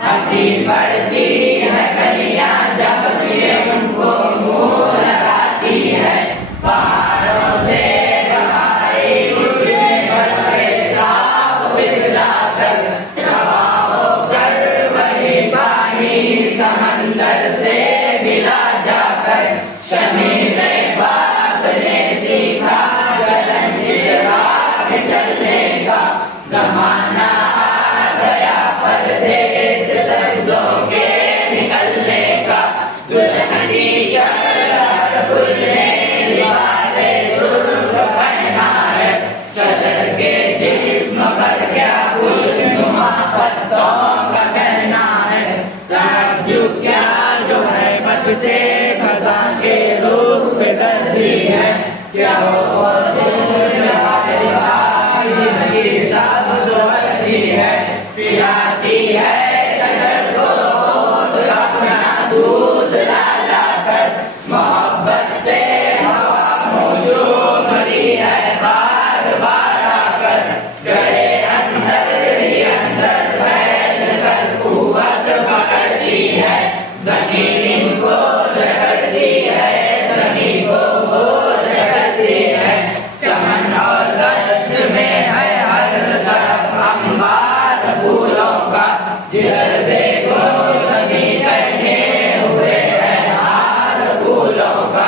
हंसी पड़ती है कलियां जब ये उनको मुंह लगाती है। पहाड़ों से बहाई उसने बरफे साफ पिघला कर, जवा होकर वही पानी समंदर से मिला जाकर। शमी ने बात ने सीखा चलन राह चलने का, जमाना आ गया परदेस सब्जों के निकलने का। दुल्हनी शरहर गुल ने लिबासे सुर्ख पहना है, चदर के जिस्म पर क्या खुशनुमा पत्तों का कहना है। ताज्जुब क्या जो है बद से खजा के रूह पे जर्दी है, क्या हो जिसकी सब्ज़ वर्दी है। पिलाती है शजर को अपना दूध लाला कर, मोहब्बत से हवा मुझो भरी है बार बार आकर। जड़े अंदर ही अंदर फैल कर कुव्वत पकड़ती है, ज़मीन इनको जकड़ती है, ज़मीन को वो जकड़ती है। चमन और दश्त में है हर तरफ अंबार फूलों का, जिधर देखो सभी पहने हुए हैं हार फूलों का।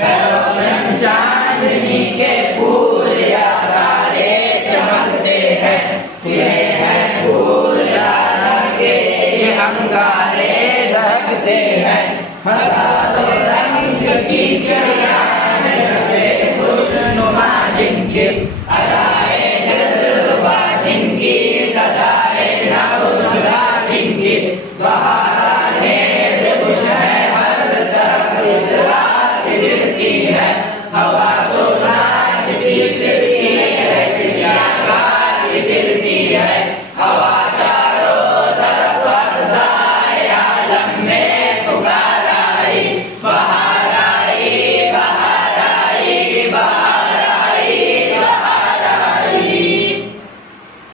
रोशन चांदनी के फूल या तारे चमकते हैं, खिले हैं फूल यारा के ये अंगारे दहकते हैं। हजारों रंग की चिड़िया खुशनुमा जिनके